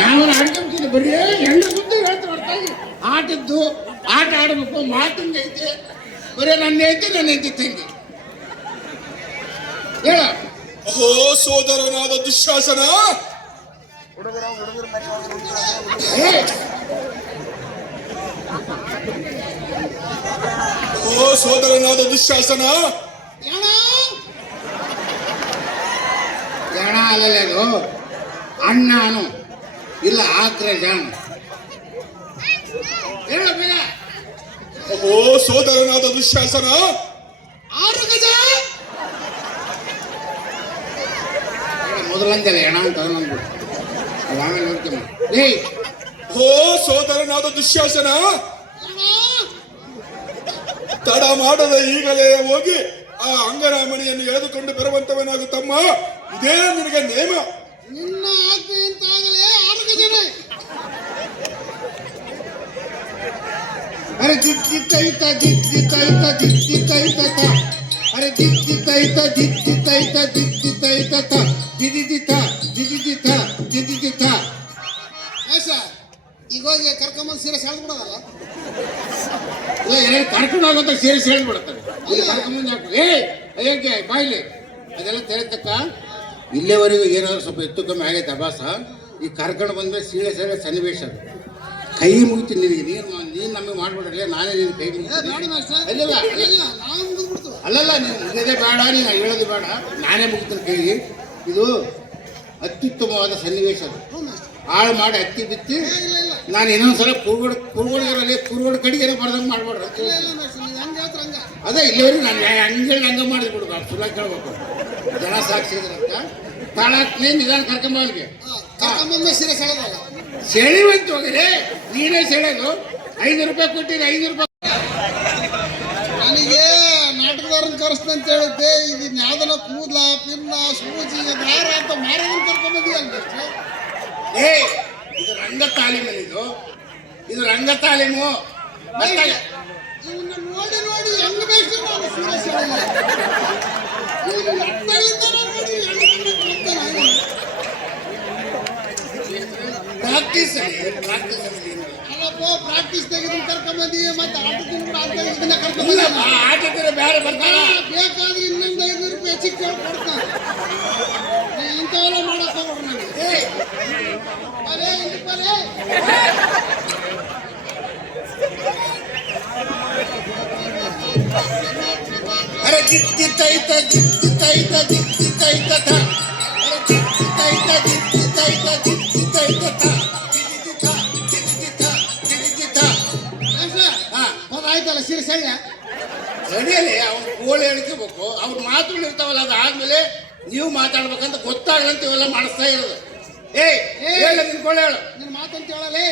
ನಾವು ಆಡ್ಕೊಂತೀನಿ ಬರೀ ಹೆಣ್ಣು ಸುದ್ದಿ ಹೇಳ್ತಾ ಹೊರತಾಗಿ ಆಟದ್ದು ಆಟ ಆಡಬೇಕು ಮಾತಿಂದ ಐತೆ ಬರೀ ನನ್ನ ಐತಿ ನನ್ನ ಐತಿ ತಂಗಿ ಹೇಳ. ಓ ಸೋದರನಾದ ದುಶ್ಯಾಸನ, ಓ ಸೋದರನಾದ ದುಶ್ಯಾಸನ, ಜನ ಅಲ್ಲದು ಅಣ್ಣ ಅನು ಇಲ್ಲ ಆಕ್ರೆ ಜಾಣ ಹೇಳ ಬೇಗ. ಓ ಸೋದರನಾದ ದುಶ್ಯಾಸನ, ಆರು ಗಜ ಮೊದಲಂದಲ್ಲ ಎಣ ಅಂತ ಅಂದ್ಬಿಟ್ಟು ಆಮೇಲೆ ನೋಡ್ಕೊಂಬ. ಏಯ್ ಓ ಸೋದರನಾದ ದುಶ್ಯಾಸನ, ತಡ ಮಾಡದ ಈಗಲೇ ಹೋಗಿ ಆ ಅಂಗರಾಮಣಿಯನ್ನು ಎಳೆದುಕೊಂಡು ಬರುವಂತವನಾಗುತ್ತಮ್ಮ. ಇದೇ ನಿನಗೆ ನೇಮ. ನಿನ್ನ ಆಜ್ಞೆ ಅಂತಾಗಲೇ ಆರು ಗಜನೆ. ಅರೆ ಜಿಜ್ಜಿತೈತ ಜಿಜ್ಜಿತೈತ ಜಿಜ್ಜಿತೈತ ಅರೆ ಜಿಜ್ಜಿತೈತ ಜಿಜ್ಜಿತೈತ ಜಿಜ್ಜಿತೈತ ಜಿಜಿಜಿತ ಜಿಜಿಜಿತ ಜಿಜಿಜಿತ. ಈಗ ಹೋಗಿ ಕರ್ಕೊಂಬಂದು ಸೀರೆ ಸೆಳೆದ್ಬಿಡೋದಲ್ಲ, ಇಲ್ಲ ಎರಡು ಕರ್ಕೊಂಡು ಹೋಗೋಂತ ಸೀರೆ ಸೆಳೆದ್ಬಿಡ್ತಾರೆ. ಇಲ್ಲಿ ಕರ್ಕೊಂಬಂದು ಹಾಕು. ಅಯ್ಯಕ್ಕೆ ಬಾಯ್ಲಿ ಅದೆಲ್ಲ ತಿಳಿತಕ್ಕ. ಇಲ್ಲೇವರೆಗೂ ಏನಾದ್ರು ಸ್ವಲ್ಪ ಎತ್ತು ಕಮ್ಮಿ ಆಗೈತೆ ಅಭಾಸ. ಈ ಕರ್ಕೊಂಡು ಬಂದ್ಮೇಲೆ ಸೀಳೆ ಸೀಳೆ ಸನ್ನಿವೇಶ ಅದು. ಕೈ ಮುಗಿತೀನಿ ನಿನಗೆ. ನೀನು ನಮಗೆ ಮಾಡ್ಬಿಡ್ರಲ್ಲ, ನಾನೇ ನಿನ್ನ ಕೈ ಮುಗಿತೀನಿ. ಅಲ್ಲಲ್ಲ ನೀನು ಮುಗಿಯೋದೇ ಬೇಡ, ನೀನು ಹೇಳೋದು ಬೇಡ, ನಾನೇ ಮುಗಿತೀನಿ ಕೈಗೆ. ಇದು ಅತ್ಯುತ್ತಮವಾದ ಸನ್ನಿವೇಶ ಅದು. ಹಾಳು ಮಾಡಿ ಹತ್ತಿ ಬಿತ್ತಿ ನಾನು ಇನ್ನೊಂದ್ಸಲ ಕುರುಗೋಡು ಕಡೆಗೆ ಬರ್ದಂಗೆ ಮಾಡ್ಬಿಡ್ರಿ. ಅದೇ ಇಲ್ಲಿವರೆಗೂ ನಾನು ಹಂಗೆ ಮಾಡಿದ್ ಬಿಡ್ಬ ಸುಲ ಕೇಳ್ಬೇಕು. ಜನ ಸಾಕ್ಷಿ ಇದ್ರಂತ ತಾಳಾಕ್ನೇ ನಿಧಾನ ಕರ್ಕೊಂಬಲ್ಗೆ ಸೆಳಿವಂತ ಹೋಗಿರಿ. ನೀನೇ ಸೆಳೆದು 500 ರೂಪಾಯಿ ಕೊಟ್ಟಿರಿ. 500 ರೂಪಾಯಿ ನನಗೆ ನಾಟಕದಾರನ್ ಕರೆಸ್ತಂತ ಹೇಳಿದ್ದೆ. ಇದು ಯಾವ್ದನ ಕೂದ್ಲ ಪಿನ್ನ ಸೂಜಿ ದಾರ ಅಂತ ಮಾರೋದನ್ನ ಕರ್ಕೊಂಬಂದಿಲ್ಲ. ಇದು ರಂಗ ತಾಲೀಮು. ಇದು ರಂಗ ತಾಲೀಮು. ಇವನ್ನ ನೋಡಿ ನೋಡಿ ಹೆಂಗ್ ಬೇಕು ನಾನು ಸೀರಿಯಸ್ ಪ್ರಾಕ್ಟೀಸ್ ಅಲ್ಲಪ್ಪ. ಪ್ರಾಕ್ಟೀಸ್ ತೆಗೆದು ಕರ್ಕೊಂಬಂದಿ ಮತ್ತೆ ಆಟದಿಂದ ಕೂಡ ಅಂತ ಇದನ್ನ ಕರ್ಕೊಂಬಂದ. ಆಟಕ್ಕೆ ಬೇರೆ ಬರ್ತಾರ. ಬೇಕಾದ್ರೆ ಇನ್ನೊಂದು 500 ರೂಪಾಯಿ ಹೆಚ್ಚಿಗೆ ಕೇಳಿ ಕೊಡ್ತಾನೆ. ಇಂಥವೆಲ್ಲ ಮಾಡಕ್ ಹೋಗ್ಬಿಡ್ರಿ ನನಗೆ. ಅರೆ ಜಿಜ್ಜಿತೈತ ಜಿಜ್ಜಿತೈತ ಜಿಜ್ಜಿತೈತ ಅರೆ ಜಿಜ್ಜಿತೈತ ಜಿಜ್ಜಿತೈತ ಜಿಜ್ಜಿತೈತ ಜಿಜಿಜಿತ ಜಿಜಿಜಿತ ಜಿಜಿಜಿತ. ಆಯ್ತಲ್ಲ ಸೀರೆ ಸೆಳ್ಳ ಸರಿಯಲ್ಲಿ ಅವ್ನು ಕೋಳಿ ಹೇಳ್ಕೋಬೇಕು. ಅವ್ರ ಮಾತುಗಳು ಇರ್ತಾವಲ್ಲ, ಅದಾದ್ಮೇಲೆ ನೀವು ಮಾತಾಡ್ಬೇಕಂತ ಗೊತ್ತಾಗಲಂತ ಇವೆಲ್ಲ ಮಾಡಿಸ್ತಾ ಇರೋದು. ಹೇಳ ನಿನ್ ಕೋಳಿ ಹೇಳು. ನಿನ್ನ ಮಾತಂತ ಹೇಳಲೇ.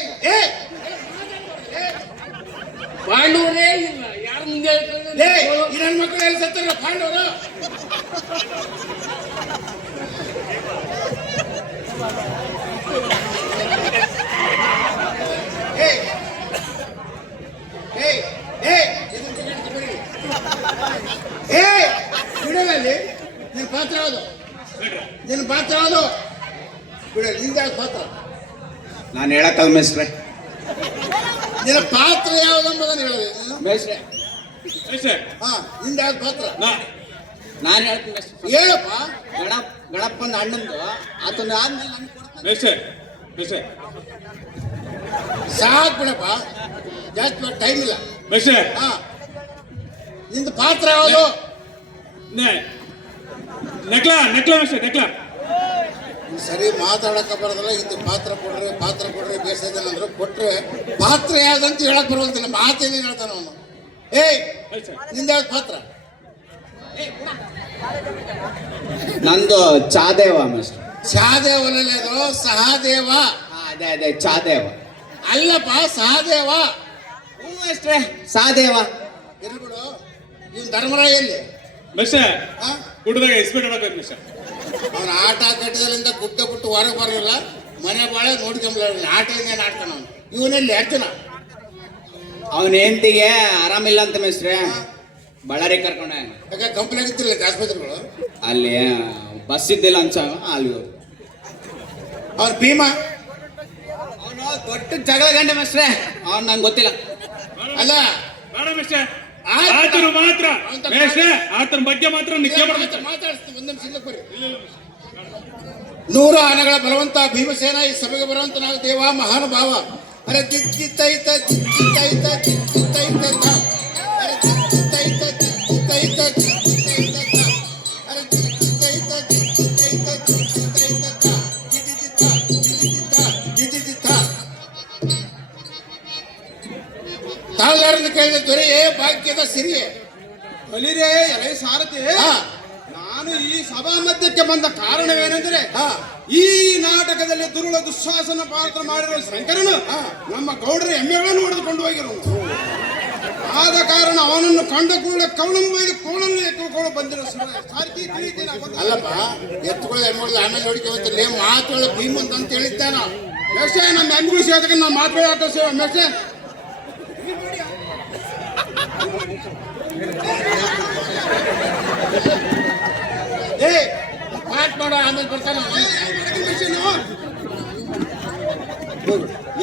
ಪಾಂಡವರೇ ಇಲ್ಲ ಯಾರು ಮುಂದೆ ನನ್ನ ಮಕ್ಕಳು ಎಲ್ಲಿ ಸತ್ತಾರ ಪಾಂಡವರು. ಬಿಡಲ್ಲಿ ನಿನ್ನ ಪಾತ್ರ ಯಾವುದು? ನಿನ್ನ ಪಾತ್ರ ಯಾವುದು? ಬಿಡ ನಿಂದ ಪಾತ್ರ ನಾನು ಹೇಳಕ್ಕಲ್ಲ ಮೇಸ್ಟ್ರೆ. ನಿನ್ನ ಪಾತ್ರ ಯಾವುದಂಬುದನ್ನು ಹೇಳಿದೆ ಮೇಸ್ಟ್ರೆ. ಹಾ ನಿಂದ ಯಾವ್ದು ಪಾತ್ರ? ನಾನು ಹೇಳ್ತೀನಿ ಹೇಳಪ್ಪ. ಗಣಪನ ಅಣ್ಣಂದು ಆತನ ಆದ್ಮೇಲೆ ನನಗೆ ಕೊಡ್ತಾನೆ. ಸಾಕು ಬಿಡಪ್ಪ, ಜಾಸ್ತಿ ಟೈಮ್ ಇಲ್ಲ. ಹಾ ನಿಂದ ಪಾತ್ರ ಯಾವುದು? ಸರಿ ಮಾತಾಡಕ ಬರೋದಲ್ಲ. ಇದು ಪಾತ್ರ ಕೊಡ್ರಿ ಬೇಸಂದ್ರು ಕೊಟ್ರೆ ಪಾತ್ರ ಯಾವ್ದಂತ ಹೇಳಕ್ ಬರುವಂತಿಲ್ಲ. ಮಾತೇನೇನು ಹೇಳ್ತಾನ ಅವನು. ನಿಂದ ಯಾವ್ದು ಪಾತ್ರ? ನಂದು ಚಾದೇವ ಮೇಸ್ಟ್ರೆ. ಚಾದೇವನಲ್ಲಿ ಅದು ಸಹದೇವ. ಅದೇ ಚಾದೇವ ಅಲ್ಲಪ್ಪ ಸಹದೇವ. ಹ್ಞೂ ಮೇಸ್ಟ್ರೆ, ಸಹದೇವ ಇರ್ಬಿಡು. ನೀವು ಧರ್ಮರಾಯ ಎಲ್ಲಿ? ಗುಡ್ಡದಾಗ ಇಸ್ಬೇಕು ಅವ್ನ ಆಟ ಕಟ್ಟಿದ್ರಿಂದ ಗುಡ್ಡ ಬಿಟ್ಟು ಹೊರಗೆ ಬರೋಲ್ಲ. ಮನೆ ಬಾಳೆ ನೋಡ್ಕೊಂಬ. ಆಟ ಏನೇನು ಆಡ್ತಾನ ಅವನು. ಇವನಲ್ಲಿ ಅರ್ಜುನ ಅವನ ಹೆಂಡತಿಗೆ ಆರಾಮಿಲ್ಲ ಅಂತ ಮೇಸ್ಟ್ರೆ, ಬಳ್ಳಾರಿ ಕರ್ಕೊಂಡ. ಯಾಕೆ ಕಂಪ್ನಿ ಆಗಿತ್ತಿಲ್ಲ ಆಸ್ಪತ್ರೆಗಳು? ಅಲ್ಲಿ ಬಸ್ ಇದ್ದಿಲ್ಲ ಅನ್ಸ ಅಲ್ಲಿ ಅವ್ರ ಭೀಮಾ ದೊಡ್ಡ ಜಗಳ ಗಂಟೆ ಮೇಸ್ಟ್ರೆ ಅವ್ನು ನಂಗೆ ಗೊತ್ತಿಲ್ಲ. ಅಲ್ಲ ಬೇಡ ಮಿಸ್ಟರ್ ಆಯ್ತು. ಆತನು ಮಾತ್ರ ಅಂತ ಮೇಷ್ಟ್ರೆ ಆತನ ಬಗ್ಗೆ ಮಾತ್ರ ನಿತ್ಯ ಮಾಡ್ಬೇಕು. ಮಾತಾಡಿಸ್ತೀನಿ ಒಂದ್ ನಿಮಿಷ ಇಲ್ಲ ಬರ್ರಿ. 100 ಆನೆಗಳ ಬಲವಂತ ಭೀಮಸೇನ ಈ ಸಭೆಗೆ ಬರುವಂತ ನಾವು ದೇವ ಮಹಾನುಭಾವ. ಅರೆ ದಿಕ್ಕಿತ್ತೈತ ದಿಕ್ಕಿತ್ತೈತ ದಿಕ್ಕಿತ್ತೈತ ಅರೆ ದಿಕ್ಕಿತ್ತೈತ ದಿಕ್ಕಿತ್ತೈತ ದಿಕ್ಕಿತ್ತೈತ ಅರೆ ದಿಕ್ಕಿತ್ತೈತ ದಿಕ್ಕಿತ್ತೈತ ದಿಕ್ಕಿತ್ತೈತ ದಿದಿದಿತ ದಿದಿದಿತ ದಿದಿದಿತ. ತಾಳ್ಗಾರನ ಕೇಳಿದ ದೊರೆಯೇ ಭಾಗ್ಯದ ಸಿರಿಯೇ. ಬಲಿರೇ ಎಲೆ ಸಾರಥಿ, ಹಾ ನಾನು ಈ ಸಭಾ ಮಧ್ಯಕ್ಕೆ ಬಂದ ಕಾರಣವೇನೆಂದರೆ, ಹಾ ಈ ನಾಟಕದಲ್ಲಿ ದುರುಳ ದುಶ್ಯಾಸನ ಪಾತ್ರ ಮಾಡಿರುವ ಶಂಕರನು ನಮ್ಮ ಗೌಡರ ಎಮ್ಮೆಗಳನ್ನು ಹೊಡೆದುಕೊಂಡು ಹೋಗಿರೋನು. ಆದ ಕಾರಣ ಅವನನ್ನು ಕಂಡ ಕೂಡಲೇ ಕೋಳನ್ನು ಎತ್ತುಕೊಂಡು ಬಂದಿರೋ ಸಾರಥಿ ತಿಳಿತೀನಿ. ಅಲ್ಲಪ್ಪ ಎತ್ತುಕೊಳ್ಳಿ ಎಮ್ಮೊಳ್ದು ಆಮೇಲೆ ನೋಡಿಕೆ ಮಾತುಗಳ ಭೀಮಂತ ಅಂತ ಹೇಳಿದ್ದಾನ. ಮೆಷ್ಟೇ ನಮ್ಮ ಎಮ್ಮಿಗಳು ಸೇದಕ್ಕೆ ನಾವು ಮಾತಾಡ ಸೇವೆ ಮೆಷ್ಟೇ. ಏ ಪಾಠ ಮಾಡೋ ಆಮೇಲೆ ಬರ್ತಾನ.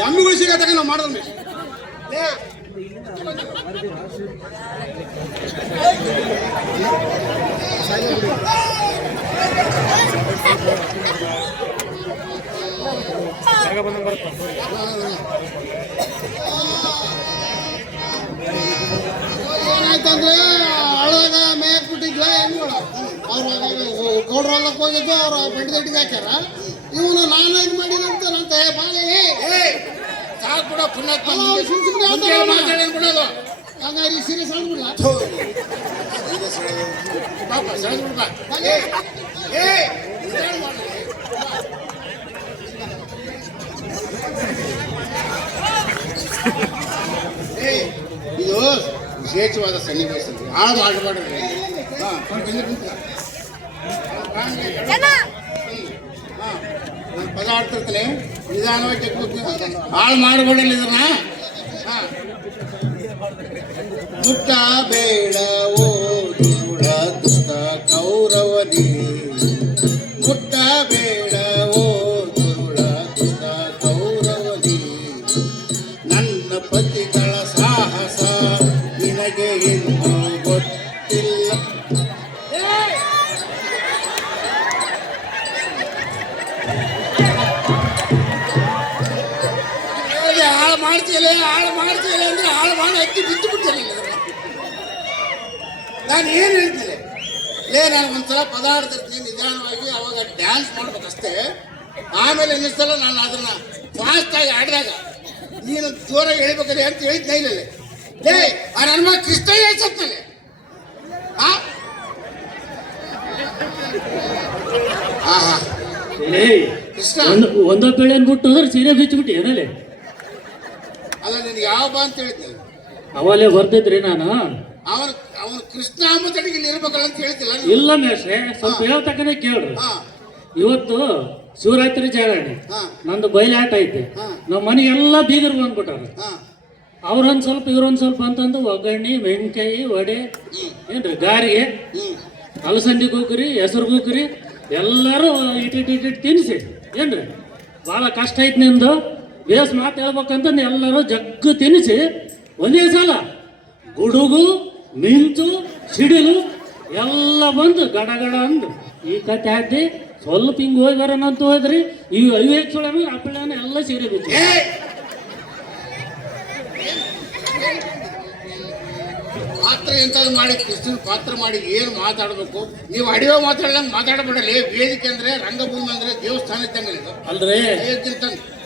ಎಮ್ಮಿಗಳು ಸಿಗತ್ತಾಗ ನಾವು ಮಾಡೋದು ಮೆಷ್ಟೇ. ಏನಾಯ್ತಂದ್ರೆ ಹಳದಾಗ ಮೇಯಕ್ ಬಿಟ್ಟಿದ್ಲ ಹೆಣ್ಗಳು ಅವ್ರು ಗೌಡ್ರ ಹೊಲಕ್ಕೆ ಹೋಗಿದ್ದು ಅವ್ರ ಬಂಡಿ ದಡ್ಡಿಗೆ ಹಾಕ್ಯಾರ. ಇವನು ನಾನು ಇದು ಮಾಡಿದಂತೆ ಬಾಳೆ ಸಾಕು ಕೂಡ ಪುಣ್ಯಾತ್ಮ ಅಲ್ಲ, ಅವ್ನು ಸುಮ್ ಸುಮ್ನೆ ಮುಂದೆ ಹೇಳ್ತಾನೆ. ಮಾತಾಡೋದು ಬಿಡೋದು. ಹಂಗಾರೆ ಈ ಸೀರೆ ಸಣ್ಣ ಪಾಪ ಸೆಳೆದು ಬಿಡ್ಬಾ. ಏ ನಿಧಾನ ಮಾಡು. ಏ ಇದು ವಿಶೇಷವಾದ ಸನ್ನಿವೇಶ ಹಾಳು ಮಾಡಬೇಡ್ರಿ. ಹಾ ನಾನು ಪದ ಆಡ್ತಿರ್ತೀನಿ ನಿಧಾನವಾಗಿ ಹಾಳು ಮಾಡಬೇಡಲ್ಲ ಇದನ್ನ. ಹಾ ಮುಟ್ಟ ಬೇಡವೋ ದುರುಳ ದುಷ್ಟ ಕೌರವನೇ, ಮುಟ್ಟ ಬೇಡವೋ ದುರುಳ ದುಷ್ಟ ಕೌರವನೇ, ನನ್ನ ಪತಿಗಳ ಸಾಹಸ ನಿನಗೆ ಇನ್ನೂ ಗೊತ್ತಿಲ್ಲ. ಹಾಳು ಮಾಡ್ತೀಯಲ್ಲ ಅಂದ್ರೆ ಹಾಳು ಮಾಡಿ ಹತ್ತಿ ಬಿದ್ದು ಬಿಟ್ಟಿರಲಿಲ್ಲ. ನಾನು ಏನು ಹೇಳ್ತೀನಿ ನಾನು ಒಂದ್ಸಲ ಪದ ಆಡ್ತಿರ್ತೀನಿ ನಿಧಾನವಾಗಿ, ಅವಾಗ ಡ್ಯಾನ್ಸ್ ಮಾಡ್ಬೇಕಷ್ಟೇ. ಆಮೇಲೆ ಇನ್ನೊಂದ್ಸಲ ನಾನು ಅದನ್ನ ಫಾಸ್ಟ್ ಆಗಿ ಆಡಿದಾಗ ನೀನು ಜೋರಾಗಿ ಹೇಳ್ಬೇಕಾದ್ರೆ ಅಂತ ಹೇಳಿದ್ನ ಇಲ್ಲ. ಆ ನನ್ನ ಮಗ ಕೃಷ್ಣ ಹೇಳ್ಸತ್ತಲೆ ಕೃಷ್ಣ ಒಂದೋ ಬೆಳೆ ಅನ್ಬಿಟ್ಟು ಅಂದ್ರೆ ಸೀರೆ ಬಿಚ್ಚಿಬಿಟ್ಟು ಏನಲ್ಲಿ ಅಲ್ಲ ನಿನ್ಗೆ ಯಾವ ಬಾ ಅಂತ ಹೇಳಿದ್ದೆ ಅವಲ್ಲೇ ಬರ್ತಿದ್ರಿ ನಾನು. ಅವನು ಅವನು ಕೃಷ್ಣ ಅಂಬತಡಿಗೆ ಇಲ್ಲಿ ಇರ್ಬೇಕಲ್ಲ ಅಂತ ಹೇಳ್ತಿಲ್ಲ. ಇಲ್ಲ ಮೇಷ್ರೆ ಸ್ವಲ್ಪ ಹೇಳ್ತಕ್ಕನೆ ಕೇಳ್ರಿ. ಹಾ ಇವತ್ತು ಶಿವರಾತ್ರಿ ಜಾಗರಣೆ, ಹಾ ನಂದು ಬಯಲಾಟ ಐತೆ. ಹಾ. ನಮ್ಮ ಮನೆಗೆಲ್ಲ ಬೀಗರು ಬಂದ್ಬಿಟ್ಟಾರ. ಹಾ ಅವ್ರೊಂದ್ ಸ್ವಲ್ಪ ಇವ್ರೊಂದ್ ಸ್ವಲ್ಪ ಅಂತಂದು ಒಗ್ಗರಣೆ ಮೆಣಕಾಯಿ ವಡೆ ಏನ್ರಿ ಗಾರಿಗೆ ಅಲಸಂದಿ ಕೂಕ್ರಿ ಹೆಸರು ಕೂಕ್ರಿ ಎಲ್ಲರೂ ಇಟ್ಟಿಟ್ಟು ತಿನ್ನಿಸಿ ಏನ್ರಿ ಭಾಳ ಕಷ್ಟ ಐತಿ ನಿಂದು ಬೇಸ್ ಮಾತು ಹೇಳ್ಬೇಕಂತಂದು ಎಲ್ಲರೂ ಜಗ್ಗು ತಿನ್ನಿಸಿ ಒಂದೇ ಸಲ ಗುಡುಗು ಮಿಂಚು ಸಿಡಿಲು ಎಲ್ಲ ಬಂದು ಗಡ ಗಡ ಅಂದು ಈ ಕತೆ ಹಾಕಿ ಸ್ವಲ್ಪ ಹಿಂಗೆ ಹೋಗಿ ಬರೋಣ ಅಂತ ಹೋದ್ರಿ ಈ ಐವೇಕ್ ಸುಳನ ಅಪ್ಪಳನ ಎಲ್ಲ ಸೀರೆ ಬಿಚ್ಚು. ಪಾತ್ರ ಎಂತಾದ್ರು ಮಾಡಿ ಕೃಷ್ಣನ ಪಾತ್ರ ಮಾಡಿ ಏನು ಮಾತಾಡಬೇಕು. ನೀವು ಅಡಿಯೋ ಮಾತಾಡ್ದಂಗೆ ಮಾತಾಡಬೇಡಲಿ. ವೇದಿಕೆ ಅಂದ್ರೆ ರಂಗಭೂಮಿ ಅಂದ್ರೆ ದೇವಸ್ಥಾನ ಇದ್ದಂಗೆ ಇದು. ಅಲ್ರಿ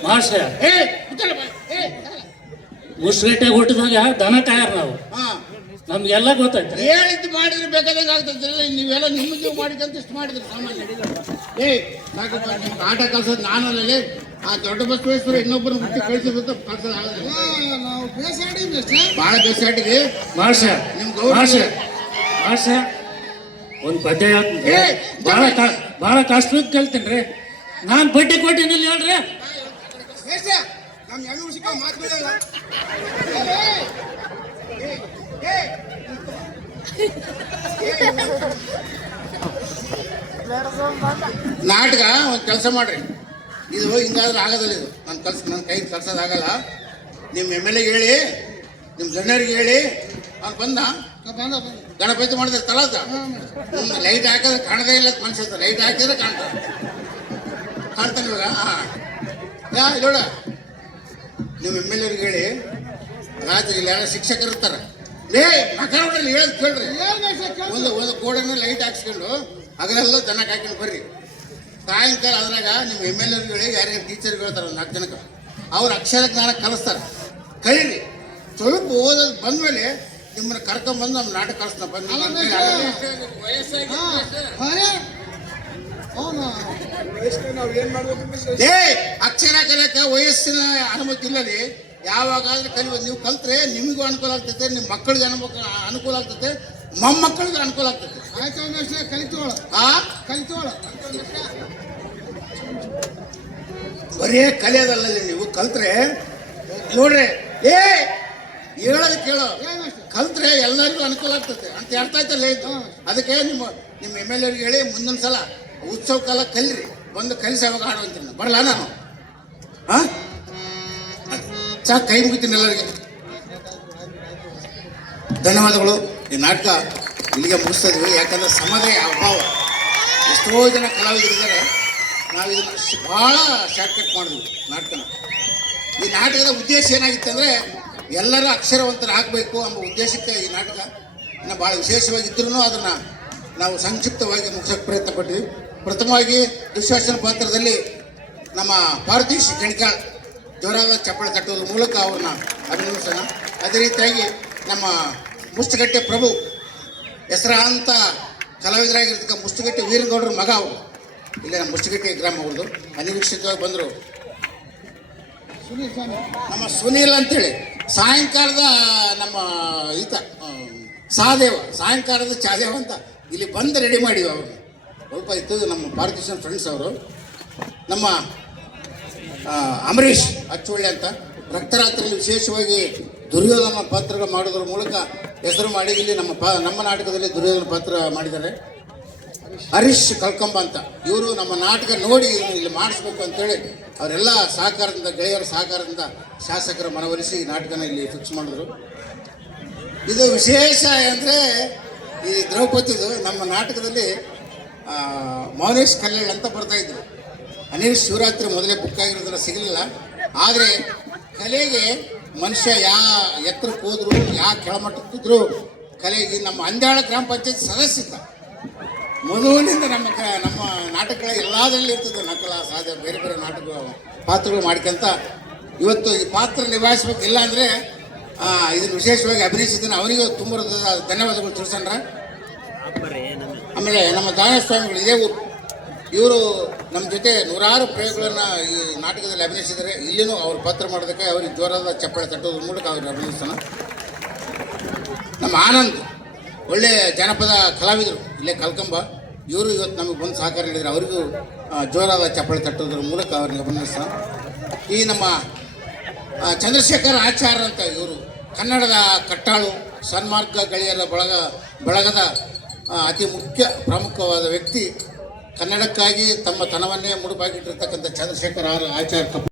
ಮಾಷ ಏ ಕೂತಲ್ಲ ಬಾ. ಏ ಮುಸ್ಗಟ್ಟೆ ಹುಟ್ಟಿದಾಗ ದನ ಕಾಯರ್ ನಾವು, ಹಾ ನಮ್ಗೆಲ್ಲ ಗೊತ್ತೈತೆ. ಹೇಳಿದ್ದು ಮಾಡಿದ್ರೆ ಬೇಕಾದಂಗೆ ಆಗ್ತದೆ. ನೀವೆಲ್ಲ ನಿಮಗೆ ಮಾಡಿದಂತ ಇಷ್ಟು ಮಾಡಿದ್ರಿ ಸಾಮಾನ್ಯ. ಏ ಸಾಕಪ್ಪ, ನಿಮ್ಗೆ ಆಟ ಕಲ್ಸೋದು ನಾನಲ್ಲೇ ಆ ದೊಡ್ಡ ಬಸವೇಶ್ವರ ಇನ್ನೊಬ್ಬರು ಬಿಟ್ಟು ಕಳಿಸೋದು ಕಲ್ಸೋದು ಆಗೋದಿಲ್ಲ. ನಾವು ಬೇಸಾಡಿ ಭಾಳ ಬೇಸಾಟಿದೆ ಮಾಷ ನಿಮ್ ಗೌರವ. ಮಾಷ ಮಾಷ ಒಂದು ಪದ್ಯ ಏ, ಭಾಳ ಕಷ್ಟದ ಕೇಳ್ತೀನಿ ರೀ. ನಾನು ಬಡ್ಡಿ ಕೊಟ್ಟಿನಿಲ್ಲ ಹೇಳ್ರಿ. ನಮ್ಮ ಎಮ್ಮೆ ಸಿಕ್ಕ ಮಾತುಗಳಿಲ್ಲ. ನಾಟಕ ಒಂದು ಕೆಲಸ ಮಾಡ್ರಿ, ಇದು ಹಿಂಗಾದ್ರೆ ಆಗೋದಿಲ್ಲ. ಇದು ನನ್ನ ಕೈ ಕಳ್ಸೋದಾಗಲ್ಲ. ನಿಮ್ಮ ಎಮ್ ಎಲ್ ಎಗೆ ಹೇಳಿ, ನಿಮ್ಮ ಗಣ್ಯರಿಗೆ ಹೇಳಿ. ಅವ್ನು ಬಂದ ಬಂದ ಗಣಪತಿ ಮಾಡಿದ್ರೆ ತಲಾತ ಲೈಟ್ ಹಾಕಿದ್ರೆ ಕಾಣದೇ ಇಲ್ಲ ಮನುಷ್ಯ. ಲೈಟ್ ಹಾಕಿದ್ರೆ ಕಾಣ್ತಾನೆ ಇವಾಗ. ನೋಡ, ನೀವು ಎಮ್ ಎಲ್ ಎರಿಗೆ ಹೇಳಿ, ರಾತ್ರಿ ಇಲ್ಲಿ ಯಾರೋ ಶಿಕ್ಷಕರು ಇರ್ತಾರೆ, ಲೇ ಮಕ್ಕಳಲ್ಲಿ ಹೇಳೋದು ಕೇಳ್ರಿ. ಒಂದು ಗೋಡನ್ನ ಲೈಟ್ ಹಾಕ್ಸ್ಕೊಂಡು ಹಗಲೆಲ್ಲ ಜನಕ್ಕೆ ಹಾಕೊಂಡು ಬರ್ರಿ. ಸಾಯಂಕಾಲ ಅದ್ರಾಗ ನಿಮ್ಮ ಎಮ್ ಎಲ್ ಎರ್ಗಳು ಯಾರ್ಯಾರು ಟೀಚರ್ಗಳು ಹೇಳ್ತಾರೆ, ಒಂದು 4 ಜನಕ್ಕೆ ಅವ್ರು ಅಕ್ಷರ ಜ್ಞಾನ ಕಲಿಸ್ತಾರೆ. ಕಲೀರಿ. ಸ್ವಲ್ಪ ಓದೋದು ಬಂದ್ಮೇಲೆ ನಿಮ್ಮನ್ನ ಕರ್ಕೊಂಡ್ಬಂದು ನಮ್ಮ ನಾಟಕ ಕಲಿಸ್ತಾ ಬಂದು ನಾವ್ ಏನ್ ಮಾಡ್ಬೇಕು? ಅಕ್ಷರ ಕಲಿಯಕ್ಕೆ ವಯಸ್ಸಿನ ಅನುಮತಿ ಇಲ್ಲ ರೀ. ಯಾವಾಗಾದ್ರೂ ಕಲಿಬೋದು. ನೀವು ಕಲ್ತ್ರೆ ನಿಮಗೂ ಅನುಕೂಲ ಆಗ್ತೈತೆ, ನಿಮ್ಮ ಮಕ್ಕಳಿಗೆ ಅನುಕೂಲ ಆಗ್ತೈತೆ, ಮೊಮ್ಮಕ್ಕಳಿಗೆ ಅನುಕೂಲ ಆಗ್ತೈತೆ. ಆಯ್ತು, ಕಲಿತೋಳ ಕಲಿತೋಳ. ಬರೇ ಕಲಿಯೋದಲ್ಲ, ನೀವು ಕಲ್ತ್ರೆ ನೋಡ್ರಿ. ಹೇಳೋದು ಕೇಳೋ, ಕಲ್ತ್ರೆ ಎಲ್ಲರಿಗೂ ಅನುಕೂಲ ಆಗ್ತೈತೆ ಅಂತ ಅರ್ಥ ಆಯ್ತಲ್ಲ ಇದು. ಅದಕ್ಕೆ ನಿಮ್ಮ ಎಮ್ ಎಲ್ ಎರ್ಗೆ ಹೇಳಿ, ಮುಂದಿನ ಸಲ ಉತ್ಸವ ಕಾಲ ಕಲೀರಿ, ಬಂದು ಕಲಿಸಿ ಅವಾಗ ಆಡುವಂತೀನಿ. ಬರಲ್ಲ ನಾನು ಸಾಕು, ಕೈ ಮುಗಿತೀನಿ ಎಲ್ಲರಿಗೆ. ಧನ್ಯವಾದಗಳು. ಈ ನಾಟಕ ಇಲ್ಲಿಗೆ ಮುಗಿಸ್ತಾ ಇದ್ವಿ. ಯಾಕಂದ್ರೆ ಸಮಯ ಅಭಾವ, ಎಷ್ಟೋ ಜನ ಕಲಾವಿದರಿದ್ದಾರೆ. ನಾವು ಇದನ್ನು ಭಾಳ ಶಾರ್ಟ್ಕಟ್ ಮಾಡಿದ್ವಿ ನಾಟಕನ. ಈ ನಾಟಕದ ಉದ್ದೇಶ ಏನಾಗಿತ್ತಂದರೆ ಎಲ್ಲರೂ ಅಕ್ಷರವಂತರಾಗಬೇಕು ಎಂಬ ಉದ್ದೇಶಕ್ಕೆ ಈ ನಾಟಕ ಇನ್ನು ಭಾಳ ವಿಶೇಷವಾಗಿದ್ದರೂ ಅದನ್ನು ನಾವು ಸಂಕ್ಷಿಪ್ತವಾಗಿ ಮುಗಿಸೋಕ್ಕೆ ಪ್ರಯತ್ನ ಪಟ್ವಿ. ಪ್ರಥಮವಾಗಿ ದುಶ್ಯಾಸನ ಪಾತ್ರದಲ್ಲಿ ನಮ್ಮ ಪಾರ್ಥೀಶ್ ಗಣಿಕಾಳ್ ಜೋರಾದ ಚಪ್ಪಳೆ ತಟ್ಟೋದ್ರ ಮೂಲಕ ಅವ್ರನ್ನ ಅಭಿನಂದಿಸೋಣ. ಅದೇ ರೀತಿಯಾಗಿ ನಮ್ಮ ಮುಷ್ಟಗಟ್ಟೆ ಪ್ರಭು, ಹೆಸರಾಂತ ಕಲಾವಿದರಾಗಿರ್ತಕ್ಕ ಮುಷ್ಟಗಟ್ಟೆ ವೀರಗೌಡರ ಮಗ ಅವರು. ಇಲ್ಲೇ ನಮ್ಮ ಮುಷ್ಟಗಟ್ಟೆ ಗ್ರಾಮ ಅವ್ರದ್ದು. ಅನಿರೀಕ್ಷಿತವಾಗಿ ಬಂದರು ನಮ್ಮ ಸುನೀಲ್ ಅಂತೇಳಿ. ಸಾಯಂಕಾಲದ ನಮ್ಮ ಈತ ಸಹದೇವ, ಸಾಯಂಕಾಲದ ಚಾದೇವ ಅಂತ ಇಲ್ಲಿ ಬಂದು ರೆಡಿ ಮಾಡಿವಿ ಅವರು. ಸ್ವಲ್ಪ ಇತ್ತು ನಮ್ಮ ಪಾರ್ಥೀಶನ್ ಫ್ರೆಂಡ್ಸ್ ಅವರು. ನಮ್ಮ ಅಂಬರೀಷ್ ಅಚ್ಚೊಳ್ಳೆ ಅಂತ ರಕ್ತರಾತ್ರಿಯಲ್ಲಿ ವಿಶೇಷವಾಗಿ ದುರ್ಯೋಧನ ಪಾತ್ರಗಳು ಮಾಡೋದ್ರ ಮೂಲಕ ಹೆಸರು ಮಾಡಿ ಇಲ್ಲಿ ನಮ್ಮ ನಾಟಕದಲ್ಲಿ ದುರ್ಯೋಧನ ಪಾತ್ರ ಮಾಡಿದ್ದಾರೆ. ಹರೀಶ್ ಕಳ್ಕೊಂಬ ಅಂತ ಇವರು ನಮ್ಮ ನಾಟಕ ನೋಡಿ ಇಲ್ಲಿ ಮಾಡಿಸ್ಬೇಕು ಅಂತೇಳಿ ಅವರೆಲ್ಲ ಸಹಕಾರದಿಂದ, ಗೆಳೆಯರ ಸಹಕಾರದಿಂದ ಶಾಸಕರ ಮನವೊಲಿಸಿ ಈ ನಾಟಕನ ಇಲ್ಲಿ ಫಿಕ್ಸ್ ಮಾಡಿದ್ರು. ಇದು ವಿಶೇಷ ಅಂದರೆ ಈ ದ್ರೌಪದಿದು ನಮ್ಮ ನಾಟಕದಲ್ಲಿ ಮೌನೇಶ್ ಕಲ್ಯಾಣ್ ಅಂತ ಬರ್ತಾಯಿದ್ರು. ಅನಿಲ್ ಶಿವರಾತ್ರಿ ಮೊದಲೇ ಬುಕ್ ಆಗಿರೋದನ್ನ ಸಿಗಲಿಲ್ಲ. ಆದರೆ ಕಲೆಗೆ ಮನುಷ್ಯ ಎತ್ತರಕ್ಕೆ ಹೋದ್ರು, ಕೆಳಮಟ್ಟಕ್ಕಿದ್ರು ಕಲೆಗೆ ನಮ್ಮ ಅಂದ್ಯಾಳ ಗ್ರಾಮ ಪಂಚಾಯತ್ ಸದಸ್ಯತ ಮೊದಲಿನಿಂದ ನಮ್ಮ ನಾಟಕಗಳ ಎಲ್ಲದರಲ್ಲಿ ಇರ್ತದೆ. ನಕಲ ಸಾಧ್ಯ ಬೇರೆ ಬೇರೆ ನಾಟಕ ಪಾತ್ರಗಳು ಮಾಡ್ಕೊಂತ ಇವತ್ತು ಈ ಪಾತ್ರ ನಿಭಾಯಿಸ್ಬೇಕಿಲ್ಲ ಅಂದರೆ ಇದನ್ನು ವಿಶೇಷವಾಗಿ ಅಭಿನಯಿಸಿದ್ದಾನೆ. ಅವನಿಗೂ ತುಂಬ ಧನ್ಯವಾದಗಳು ತಿಳಿಸೋಣ. ಆಮೇಲೆ ನಮ್ಮ ದಾನಸ್ವಾಮಿಗಳು ಇದೇ ಊರು, ಇವರು ನಮ್ಮ ಜೊತೆ ನೂರಾರು ಪ್ರಯೋಗಗಳನ್ನು ಈ ನಾಟಕದಲ್ಲಿ ಅಭಿನಯಿಸಿದ್ದಾರೆ. ಇಲ್ಲಿನೂ ಅವ್ರು ಪಾತ್ರ ಮಾಡೋದಕ್ಕೆ ಅವ್ರಿಗೆ ಜೋರಾದ ಚಪ್ಪಳೆ ತಟ್ಟೋದ್ರ ಮೂಲಕ ಅವ್ರಿಗೆ ಅಭಿನಯಿಸೋಣ. ನಮ್ಮ ಆನಂದ್ ಒಳ್ಳೆಯ ಜಾನಪದ ಕಲಾವಿದರು, ಇಲ್ಲೇ ಕಲ್ಕಂಬ. ಇವರು ಇವತ್ತು ನಮಗೆ ಬಂದು ಸಹಕಾರ ನೀಡಿದ್ರು. ಅವರಿಗೂ ಜೋರಾದ ಚಪ್ಪಳೆ ತಟ್ಟೋದ್ರ ಮೂಲಕ ಅವ್ರಿಗೆ ಅಭಿನಯಿಸೋಣ. ಈ ನಮ್ಮ ಚಂದ್ರಶೇಖರ್ ಆಚಾರ್ ಅಂತ ಇವರು ಕನ್ನಡದ ಕಟ್ಟಾಳು, ಸನ್ಮಾರ್ಗ ಗೆಳೆಯರ ಬಳಗದ ಅತಿ ಪ್ರಮುಖವಾದ ವ್ಯಕ್ತಿ. ಕನ್ನಡಕ್ಕಾಗಿ ತಮ್ಮ ತನವನ್ನೇ ಮುಡುಪಾಗಿಟ್ಟಿರ್ತಕ್ಕಂಥ ಚಂದ್ರಶೇಖರ್ ಆಚಾರ್